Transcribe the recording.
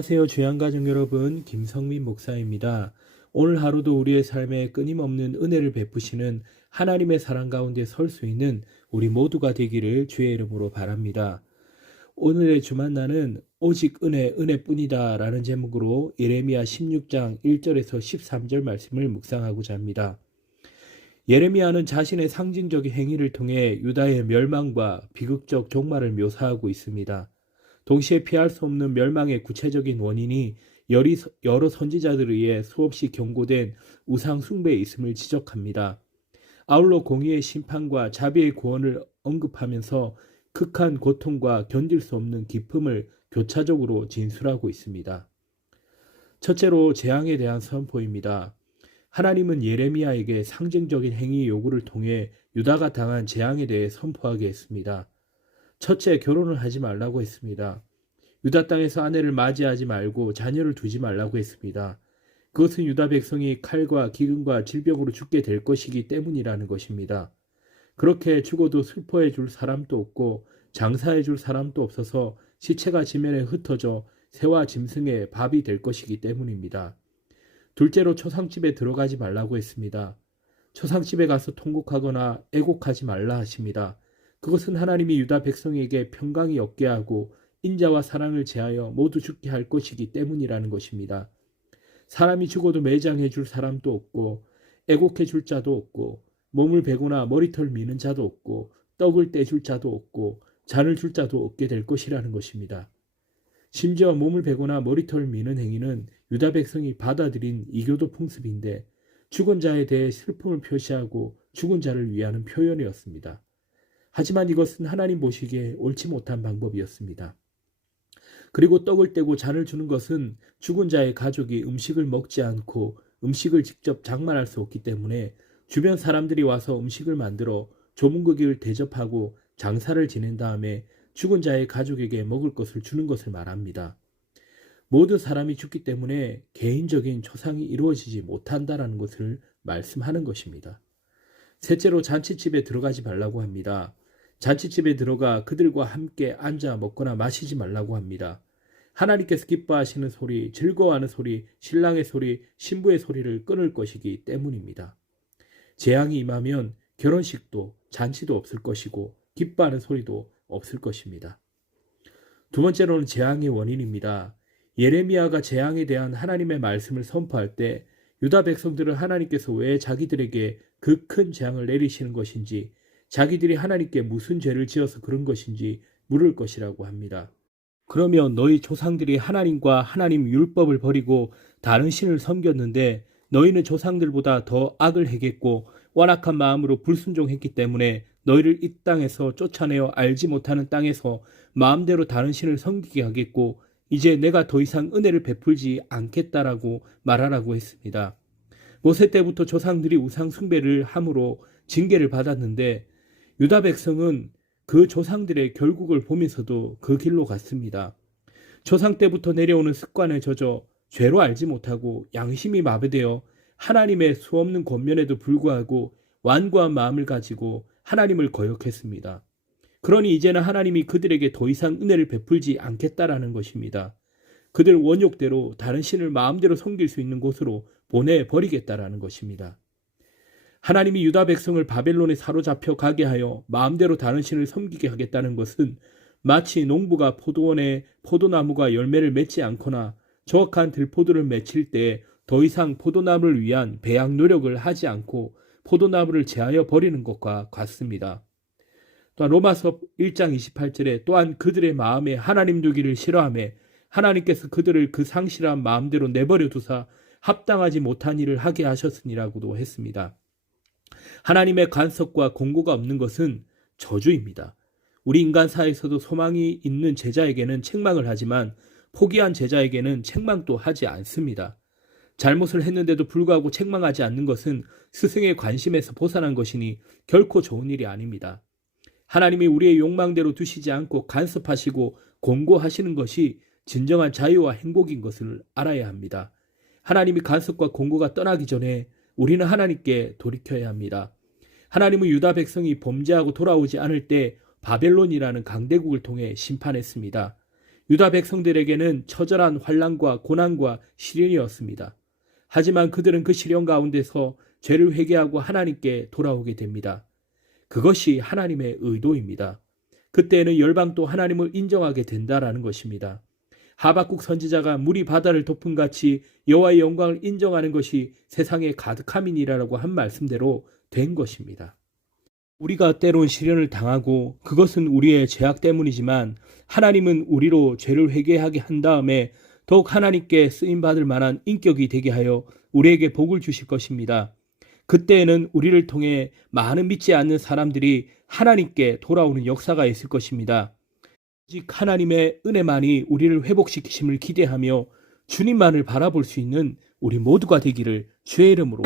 안녕하세요. 주양가족 여러분, 김성민 목사입니다. 오늘 하루도 우리의 삶에 끊임없는 은혜를 베푸시는 하나님의 사랑 가운데 설 수 있는 우리 모두가 되기를 주의 이름으로 바랍니다. 오늘의 주만나는 오직 은혜, 은혜뿐이다 라는 제목으로 예레미야 16장 1절에서 13절 말씀을 묵상하고자 합니다. 예레미야는 자신의 상징적인 행위를 통해 유다의 멸망과 비극적 종말을 묘사하고 있습니다. 동시에 피할 수 없는 멸망의 구체적인 원인이 여러 선지자들에 의해 수없이 경고된 우상 숭배에 있음을 지적합니다. 아울러 공의의 심판과 자비의 구원을 언급하면서 극한 고통과 견딜 수 없는 기쁨을 교차적으로 진술하고 있습니다. 첫째로 재앙에 대한 선포입니다. 하나님은 예레미야에게 상징적인 행위 요구를 통해 유다가 당한 재앙에 대해 선포하게 했습니다. 첫째, 결혼을 하지 말라고 했습니다. 유다 땅에서 아내를 맞이하지 말고 자녀를 두지 말라고 했습니다. 그것은 유다 백성이 칼과 기근과 질병으로 죽게 될 것이기 때문이라는 것입니다. 그렇게 죽어도 슬퍼해 줄 사람도 없고 장사해 줄 사람도 없어서 시체가 지면에 흩어져 새와 짐승의 밥이 될 것이기 때문입니다. 둘째로 초상집에 들어가지 말라고 했습니다. 초상집에 가서 통곡하거나 애곡하지 말라 하십니다. 그것은 하나님이 유다 백성에게 평강이 없게 하고 인자와 사랑을 제하여 모두 죽게 할 것이기 때문이라는 것입니다. 사람이 죽어도 매장해 줄 사람도 없고 애곡해 줄 자도 없고 몸을 베거나 머리털 미는 자도 없고 떡을 떼줄 자도 없고 잔을 줄 자도 없게 될 것이라는 것입니다. 심지어 몸을 베거나 머리털 미는 행위는 유다 백성이 받아들인 이교도 풍습인데 죽은 자에 대해 슬픔을 표시하고 죽은 자를 위하는 표현이었습니다. 하지만 이것은 하나님 보시기에 옳지 못한 방법이었습니다. 그리고 떡을 떼고 잔을 주는 것은 죽은 자의 가족이 음식을 먹지 않고 음식을 직접 장만할 수 없기 때문에 주변 사람들이 와서 음식을 만들어 조문고기를 대접하고 장사를 지낸 다음에 죽은 자의 가족에게 먹을 것을 주는 것을 말합니다. 모든 사람이 죽기 때문에 개인적인 초상이 이루어지지 못한다는 것을 말씀하는 것입니다. 셋째로 잔치집에 들어가지 말라고 합니다. 잔치집에 들어가 그들과 함께 앉아 먹거나 마시지 말라고 합니다. 하나님께서 기뻐하시는 소리, 즐거워하는 소리, 신랑의 소리, 신부의 소리를 끊을 것이기 때문입니다. 재앙이 임하면 결혼식도 잔치도 없을 것이고 기뻐하는 소리도 없을 것입니다. 두 번째로는 재앙의 원인입니다. 예레미야가 재앙에 대한 하나님의 말씀을 선포할 때 유다 백성들은 하나님께서 왜 자기들에게 그 큰 재앙을 내리시는 것인지, 자기들이 하나님께 무슨 죄를 지어서 그런 것인지 물을 것이라고 합니다. 그러면 너희 조상들이 하나님과 하나님 율법을 버리고 다른 신을 섬겼는데 너희는 조상들보다 더 악을 행했고 완악한 마음으로 불순종했기 때문에 너희를 이 땅에서 쫓아내어 알지 못하는 땅에서 마음대로 다른 신을 섬기게 하겠고 이제 내가 더 이상 은혜를 베풀지 않겠다라고 말하라고 했습니다. 모세 때부터 조상들이 우상 숭배를 함으로 징계를 받았는데 유다 백성은 그 조상들의 결국을 보면서도 그 길로 갔습니다. 조상 때부터 내려오는 습관에 젖어 죄로 알지 못하고 양심이 마비되어 하나님의 수없는 권면에도 불구하고 완고한 마음을 가지고 하나님을 거역했습니다. 그러니 이제는 하나님이 그들에게 더 이상 은혜를 베풀지 않겠다라는 것입니다. 그들 원욕대로 다른 신을 마음대로 섬길 수 있는 곳으로 보내버리겠다라는 것입니다. 하나님이 유다 백성을 바벨론에 사로잡혀 가게 하여 마음대로 다른 신을 섬기게 하겠다는 것은 마치 농부가 포도원에 포도나무가 열매를 맺지 않거나 정확한 들포도를 맺힐 때 더 이상 포도나무를 위한 배양 노력을 하지 않고 포도나무를 제하여 버리는 것과 같습니다. 또한 로마서 1장 28절에 또한 그들의 마음에 하나님 두기를 싫어하며 하나님께서 그들을 그 상실한 마음대로 내버려 두사 합당하지 못한 일을 하게 하셨으니라고도 했습니다. 하나님의 간섭과 공고가 없는 것은 저주입니다. 우리 인간사에서도 소망이 있는 제자에게는 책망을 하지만 포기한 제자에게는 책망도 하지 않습니다. 잘못을 했는데도 불구하고 책망하지 않는 것은 스승의 관심에서 벗어난 것이니 결코 좋은 일이 아닙니다. 하나님이 우리의 욕망대로 두시지 않고 간섭하시고 공고하시는 것이 진정한 자유와 행복인 것을 알아야 합니다. 하나님이 간섭과 공고가 떠나기 전에 우리는 하나님께 돌이켜야 합니다. 하나님은 유다 백성이 범죄하고 돌아오지 않을 때 바벨론이라는 강대국을 통해 심판했습니다. 유다 백성들에게는 처절한 환난과 고난과 시련이었습니다. 하지만 그들은 그 시련 가운데서 죄를 회개하고 하나님께 돌아오게 됩니다. 그것이 하나님의 의도입니다. 그때에는 열방도 하나님을 인정하게 된다라는 것입니다. 하박국 선지자가 물이 바다를 덮은 같이 여호와의 영광을 인정하는 것이 세상의 가득함이니라고 한 말씀대로 된 것입니다. 우리가 때론 시련을 당하고 그것은 우리의 죄악 때문이지만 하나님은 우리로 죄를 회개하게 한 다음에 더욱 하나님께 쓰임받을 만한 인격이 되게 하여 우리에게 복을 주실 것입니다. 그때에는 우리를 통해 많은 믿지 않는 사람들이 하나님께 돌아오는 역사가 있을 것입니다. 오직 하나님의 은혜만이 우리를 회복시키심을 기대하며 주님만을 바라볼 수 있는 우리 모두가 되기를 주의 이름으로